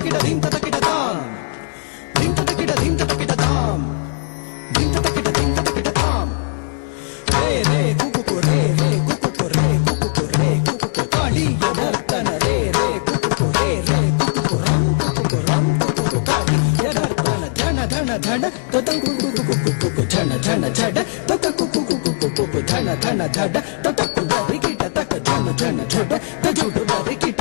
తకిట ధింత తకిట తాం ధింత తకిట తాం ధింత తకిట తాం రే రే కుకుకు రే రే కుకుకు రే కుకుకు రే కుకుకు కాళీయ నర్తన రే రే కుకుకు రే రే కుకుకు రం కుకుకు కాళీయ నర్తన ధన ధన ధన తతం కుకుకు కుకుకు ఝన ఝన ఝడ తత కుకుకు కుకుకు ఝన ఝన ఝడ తత కుదరి కిట తక ఝన ఝన ఝడ తజుడు దరి కిట